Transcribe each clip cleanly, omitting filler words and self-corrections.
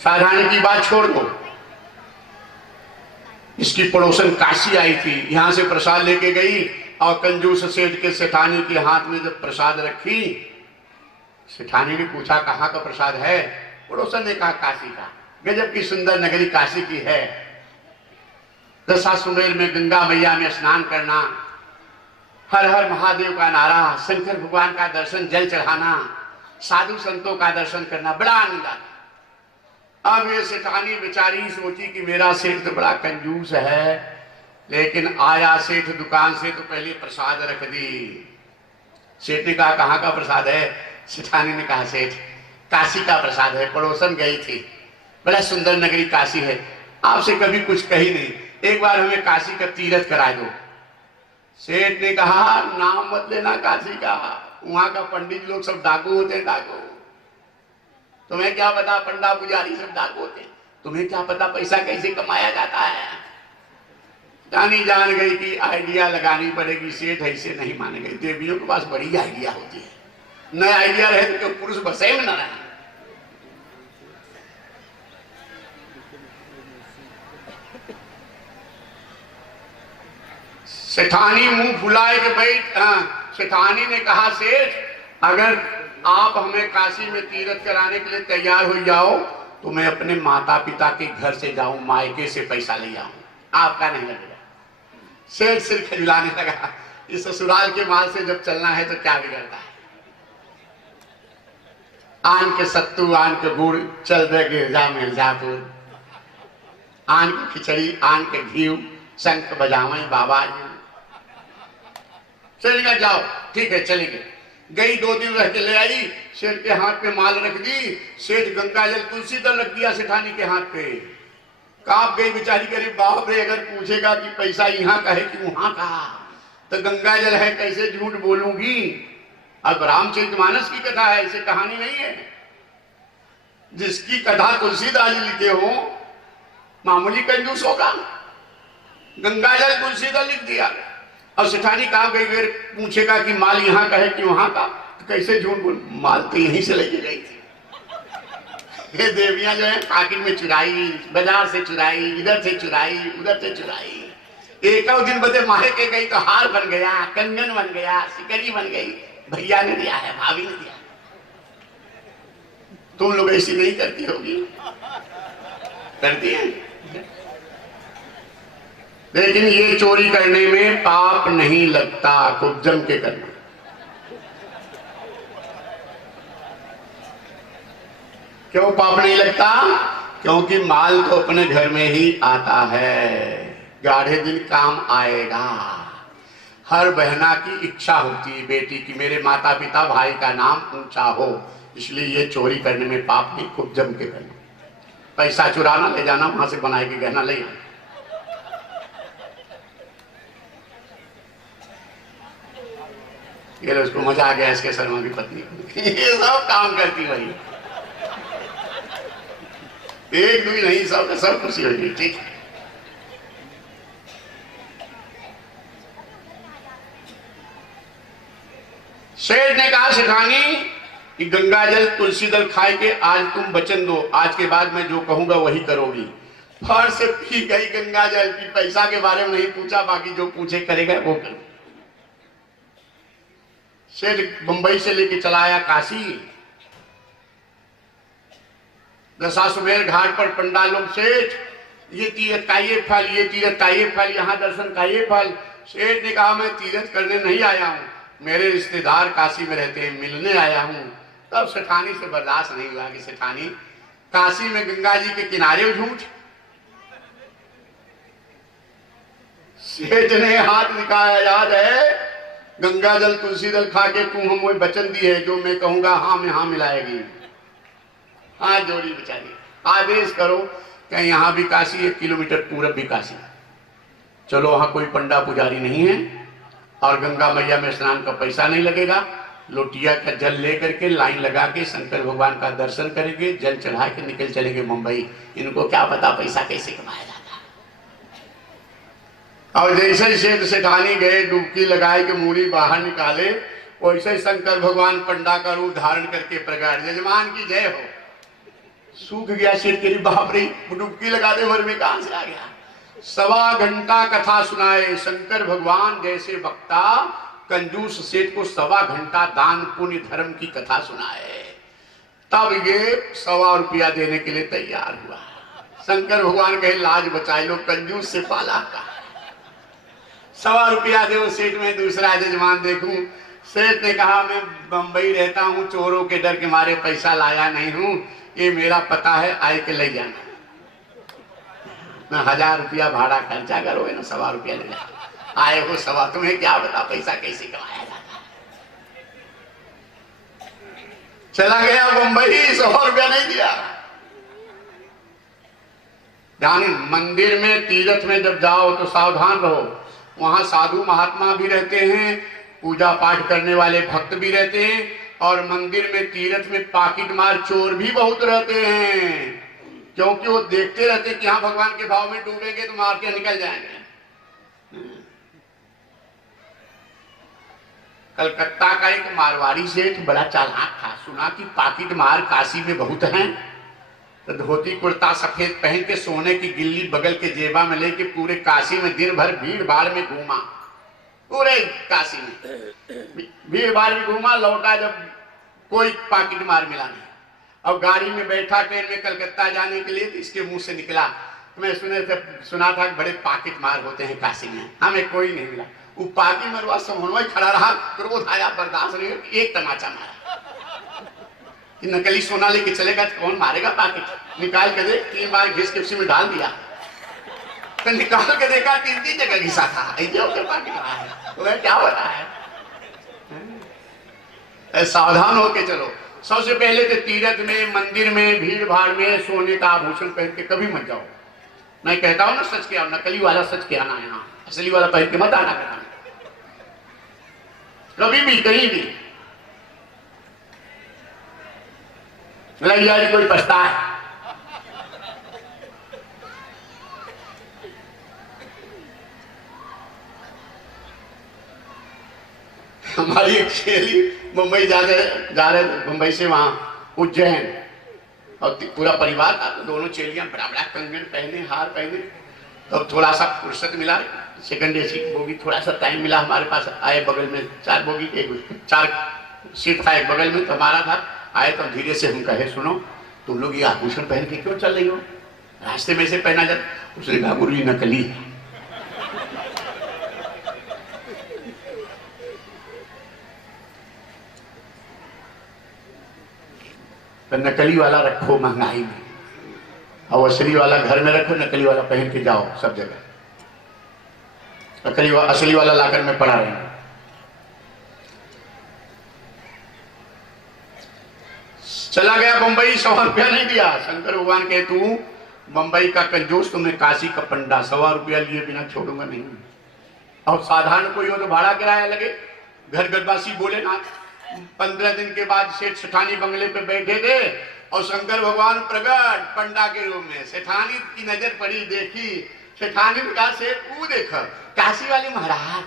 साधारण की बात छोड़ दो, इसकी पड़ोसन काशी आई थी, यहां से प्रसाद लेके गई और कंजूस सेठ के सेठानी के हाथ में जब प्रसाद रखी, सेठानी ने पूछा कहाँ का प्रसाद है? पड़ोसन ने कहा काशी का। गजब की सुंदर नगरी काशी की है। दशाश्वमेध में गंगा मैया में स्नान करना, हर हर महादेव का नारा, शंकर भगवान का दर्शन, जल चढ़ाना, साधु संतों का दर्शन करना, बड़ा आनंद आता। अब ये सेठानी बेचारी सोची कि मेरा सेठ तो बड़ा कंजूस है, लेकिन आया सेठ दुकान से तो पहले प्रसाद रख दी। सेठ ने कहा कहाँ का प्रसाद है? सेठानी ने कहा सेठ काशी का प्रसाद है, पड़ोसन गई थी, बड़ा सुंदर नगरी काशी है, आपसे कभी कुछ कही नहीं, एक बार हमें काशी का तीर्थ करा दो। सेठ ने कहा नाम मत लेना काशी का, वहां का पंडित लोग सब डाकू होते हैं, डाकू। तुम्हें क्या पता, पंडा पुजारी सब डाकू होते हैं, तुम्हें क्या पता पैसा कैसे कमाया जाता है। जानी जान गई कि आइडिया लगानी पड़ेगी, सेठ ऐसे नहीं माने गई। देवियों के पास बड़ी आइडिया होती है, नया आइडिया रहे तो पुरुष बसे में न रहे। सेठानी मुंह फुलाए के बैठ, सेठानी ने कहा सेठ अगर आप हमें काशी में तीर्थ कराने के लिए तैयार हो जाओ तो मैं अपने माता पिता के घर से जाऊं, मायके से पैसा ले आऊं, आपका नहीं लगेगा। सेठ सिर खिलाने लगा, इस ससुराल के माल से जब चलना है तो क्या बिगड़ता है। आन के सत्तू, आन के गुड़, चल दे गिरजा मिर्जापुर, आन की खिचड़ी, आन के घी, शंख बजावे बाबा जी। सेठ का जाओ, ठीक है चलेंगे। गई, 2 दिन रह के ले आई, सेठ के हाथ पे माल रख दी। सेठ गंगा जल तुलसी दल रख दिया सेठानी के हाथ पे। कांप गई बेचारी, करे बाप रे, अगर पूछेगा कि पैसा यहाँ का है कि वहां का, तो गंगा जल है कैसे झूठ बोलूंगी। अब रामचरितमानस की कथा है, ऐसे कहानी नहीं है। जिसकी कथा तुलसीदास जी लिखे हो, मामूली कंजूस होगा। गंगा जल तुलसी दल लिख दिया। अब सेठानी कहा गई, फिर पूछेगा कि माल यहाँ का है कि वहां का, तो कैसे झूठ बोल, माल तो यहीं से लेके गई थी। ये देवियां जो है पाकिट में चुराई, बाजार से चुराई, इधर से चुराई, उधर से चुराई। एक दिन बदे माहे के गई तो हार बन गया, कंगन बन गया, सिकरी बन गई, भैया ने दिया है, भाभी ने दिया। तुम लोग ऐसी नहीं करती होगी, करती हैं। लेकिन ये चोरी करने में पाप नहीं लगता, खूब जम के करना। क्यों पाप नहीं लगता? क्योंकि माल तो अपने घर में ही आता है, गाढ़े दिन काम आएगा। हर बहना की इच्छा होती है बेटी की मेरे माता पिता भाई का नाम ऊंचा हो, इसलिए ये चोरी करने में पाप नहीं, खूब जम के करना। पैसा चुराना, ले जाना, वहां से बना के गहना ले आना। ये उसको मजा आ गया, इसके शर्मा की पत्नी ये सब काम करती वही, एक दूरी नहीं, सब सब खुशी होगी। ठीक है, सेठ ने कहा सेठानी कि गंगा जल तुलसी दल खाए के आज तुम वचन दो, आज के बाद मैं जो कहूंगा वही करोगी। फर से पी गई गंगा जल की, पैसा के बारे में नहीं पूछा, बाकी जो पूछे करेगा वो करो। सेठ मुंबई से लेके चला आया काशी। दशाश्वमेध घाट पर पंडाल लोग, सेठ ये तीर्थ का ये फल, ये तीर्थ का ये फल, यहाँ दर्शन का ये फल। सेठ ने कहा मैं तीर्थ करने नहीं आया हूँ, मेरे रिश्तेदार काशी में रहते हैं, मिलने आया हूँ। तब सेठानी से बर्दाश्त नहीं हुआ कि सेठानी काशी में गंगा जी के किनारे झूठ। सेठ ने हाथ दिखाया, याद है गंगा जल तुलसी दल खा के तू हम वही वचन दी है, जो मैं कहूंगा हाँ में हाँ मिलाएगी। हाथ जोड़ी बेचारी, आदेश करो कि यहाँ भी काशी, 1 किलोमीटर पूरब भी काशी। चलो वहां कोई पंडा पुजारी नहीं है और गंगा मैया में स्नान का पैसा नहीं लगेगा। लोटिया का जल लेकर के लाइन लगा के शंकर भगवान का दर्शन करेंगे, जल चढ़ा के निकल चलेंगे मुंबई। इनको क्या पता पैसा कैसे कमाया जाता। और जैसे सेठ सेठानी गए, डुबकी लगाए के मूड़ी बाहर निकाले, वैसे शंकर भगवान पंडा का रूप धारण करके प्रगाढ़, यजमान की जय हो। सूख गया सेठ तेरी बाप रे, डुबकी लगा दे भर में कहां से आ गया। 1.25 घंटा कथा सुनाए शंकर भगवान जैसे वक्ता, कंजूस सेठ को 1.25 घंटा दान पुण्य धर्म की कथा सुनाए, तब ये 1.25 रुपया देने के लिए तैयार हुआ। शंकर भगवान कहे लाज बचाए लो, कंजूस से पाला का 1.25 रुपया दो सेठ, में दूसरा जजमान देखूं। सेठ ने कहा मैं बंबई रहता हूं, चोरों के डर के मारे पैसा लाया नहीं हूं, ये मेरा पता है, आए के ले जाना। ना 1000 रुपया भाड़ा खर्चा करो ना 1.25 रुपया ले आए हो 1.25, तुम्हें क्या पता पैसा कैसे कमाया जाता है। चला गया बंबई, 100 रुपया नहीं दिया। जानी मंदिर में तीर्थ में जब जाओ तो सावधान रहो, वहां साधु महात्मा भी रहते हैं, पूजा पाठ करने वाले भक्त भी रहते हैं, और मंदिर में तीर्थ में पाकिट मार चोर भी बहुत रहते हैं, क्योंकि वो देखते रहते कि हाँ भगवान के भाव में डूबेंगे तो मार के निकल जाएंगे। कलकत्ता का एक मारवाड़ी सेठ बड़ा चालाक था, सुना कि पाकिट मार काशी में बहुत हैं, तो धोती कुर्ता सफेद पहन के सोने की गिल्ली बगल के जेबा में लेके पूरे काशी में दिन भर भीड़ भाड़ में घूमा, पूरे काशी में भीड़ भाड़ में घूमा, लौटा जब कोई पाकिट मार मिला नहीं। अब गाड़ी में बैठा ट्रेन में कलकत्ता जाने के लिए, तो इसके मुंह से निकला, मैं सुना था कि बड़े पाकिट मार होते हैं काशी में, हमें कोई नहीं मिला। वो पाकिट मरवा समझ खड़ा रहा, क्रोध आया, बर्दाश्त नहीं, एक तमाचा मारा कि नकली सोना लेके चलेगा तो कौन मारेगा, पाकिट निकाल के दे, 3 बार घिस के उसी में डाल दिया, तो निकाल के देखा 3 जगह घिसा था, पाकिट रहा है, तो क्या हो रहा है। सावधान होके चलो। सबसे पहले तो तीर्थ में मंदिर में भीड़ भाड़ में सोने का आभूषण पहन के कभी मत जाओ। मैं कहता हूं ना सच के आओ, नकली वाला सच के आना, यहाँ असली वाला पहन के मत आना कराने, कभी भी कहीं भी। लग जाए कोई पछता है। हमारी एक सहेली मुंबई जा रहे मुंबई से वहां उज्जैन, और पूरा परिवार था, तो दोनों चेलियां बड़ा बड़ा कंगन पहने, हार पहने। तो थोड़ा सा फुर्सत मिला, सेकंड एसी बोगी थोड़ा सा टाइम मिला, हमारे पास आए, बगल में 4 बोगी के 4 सीट था एक बगल में, तो हमारा था। आए तो धीरे से हम कहे सुनो तुम लोग ये आभूषण पहन के क्यों चल रही हो, रास्ते में से पहना जाता। उसने कहा गुरु नकली है। तो नकली वाला रखो महंगाई में, और असली वाला घर में रखो, नकली वाला पहन के जाओ सब जगह, असली वाला लाकर में पड़ा रहे। चला गया बंबई, 100 रुपया नहीं दिया। शंकर भगवान के तू बंबई का कंजूस, तुमने काशी का पंडा, 1.25 रुपया लिए बिना छोड़ूंगा नहीं। और साधारण कोई हो तो भाड़ा किराया लगे। घर गरबासी बोले ना, 15 दिन के बाद सेठ सेठानी बंगले पे बैठे थे, और शंकर भगवान प्रकट पंडा के रूप में। सेठानी की नजर पड़ी, देखी, सेठानी ने कहा सेठ तू देख, काशी वाले महाराज।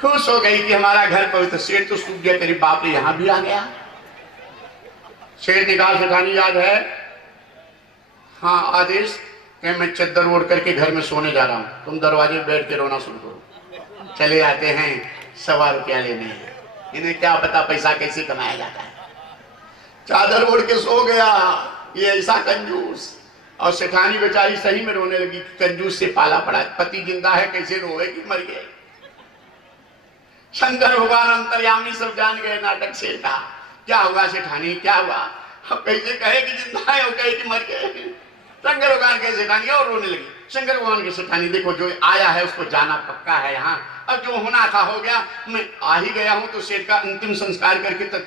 खुश हो गई कि हमारा घर पवित्र। सेठ तो सूख गया, तेरी बाप रे यहां भी आ गया। सेठ ने कहा सेठानी याद है? हाँ आदेश, कि मैं चद्दर ओढ़ करके घर में सोने जा रहा हूं, तुम दरवाजे में बैठ के रोना शुरू करो। चले आते हैं 1.25 रुपया लेने, इन्हें क्या पता पैसा कैसे कमाया जाता है। चादर ओढ़ के सो गया ये ऐसा कंजूस। और सेठानी बेचारी सही में रोने लगी, कंजूस से पाला पड़ा, पति जिंदा है कैसे रोएगी, मर गए। शंकर भगवान अंतर्यामी सब जान गए नाटक से था। क्या हुआ सेठानी, क्या हुआ? अब कैसे कहे कि जिंदा है और कहे कि मर गए। शंकर भगवान के सेठानी और रोने लगी। शंकर भगवान के सेठानी देखो जो आया है उसको जाना पक्का है, यहाँ अब जो होना था हो गया, मैं आ ही गया हूं तो सेठ का अंतिम संस्कार करके तक।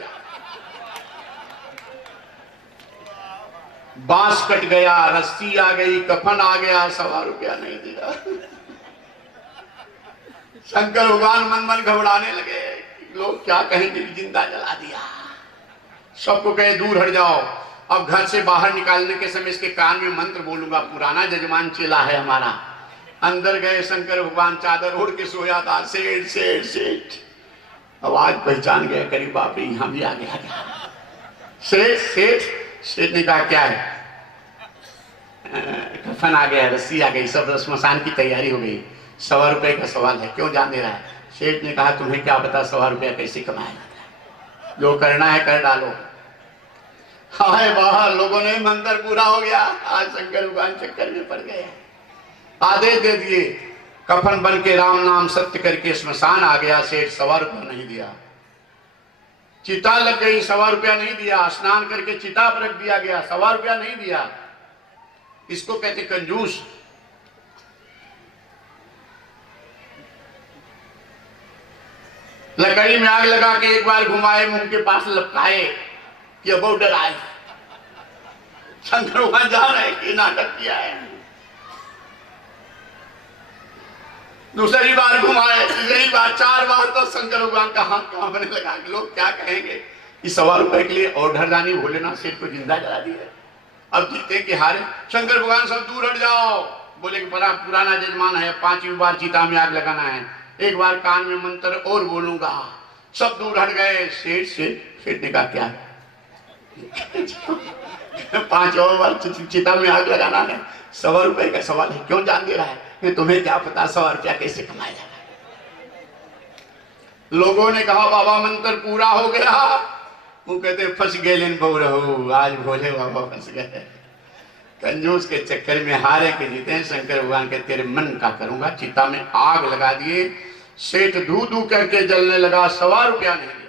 बांस कट गया, रस्सी आ गई, कफन आ गया, 1.25 रुपया नहीं दिया। शंकर भगवान मन मन घबराने लगे, लोग क्या कहेंगे कि जिंदा जला दिया। सबको कहे दूर हट जाओ। अब घर से बाहर निकालने के समय इसके कान में मंत्र बोलूंगा, पुराना जजमान चेला है हमारा। अंदर गए, शंकर भगवान चादर ओढ़ के सोया था। सेठ सेठ सेठ, आवाज पहचान गया, करीब बाप रे यहाँ भी आ गया क्या? सेठ सेठ सेठ ने कहा क्या है? कफन आ गया, रस्सी आ गई, सब स्मशान की तैयारी हो गई, 100 रुपए का सवाल है, क्यों जान दे रहा है? सेठ ने कहा तुम्हें क्या पता 100 रुपया कैसे कमाया जाता है, जो करना है कर डालो। हाय बाहर लोगों ने मंत्र पूरा हो गया, आज शंकर भगवान चक्कर में पड़ गए, आदेश दे दिए, कफन बन के राम नाम सत्य करके स्मशान आ गया। सेठ 100 रुपया नहीं दिया, चिता लग गई, 100 रुपया नहीं दिया, स्नान करके चिता पर रख दिया गया, 100 रुपया नहीं दिया। इसको कहते कंजूस। लकड़ी में आग लगा के एक बार घुमाए, मुंह के पास लपकाए कि अब डर आए, शंकर भगवान जा रहे कि नाटक किया है। दूसरी बार घुमाए, तीसरी बार, 4 बार तो शंकर भगवान का हाथ कांपने लगा, लोग क्या कहेंगे कि 100 रुपए के लिए औढ़रदानी भोलेनाथ सेठ को जिंदा जला दिया। अब जीते कि हारे, शंकर भगवान सब दूर हट जाओ, बोले कि बड़ा पुराना जजमान है, 5वीं बार चिता में आग लगाना है, एक बार कान में मंत्र और बोलूंगा, सब दूर हट गए। सेठ ने कहा क्या 5 बार चिता में आग लगाना है, 100 रुपए का सवाल है, क्यों जान दे रहा है? तुम्हें क्या पता 100 रुपया कैसे कमाया जाता है? लोगों ने कहा बाबा मंत्र पूरा हो गया, वो कहते फंस गए लेन बहु, आज भोले बाबा फंस गए, कंजूस के चक्कर में हारे के जीते। शंकर भगवान के तेरे मन का करूंगा, चिता में आग लगा दिए, सेठ धू धू करके जलने लगा, 100 रुपया नहीं।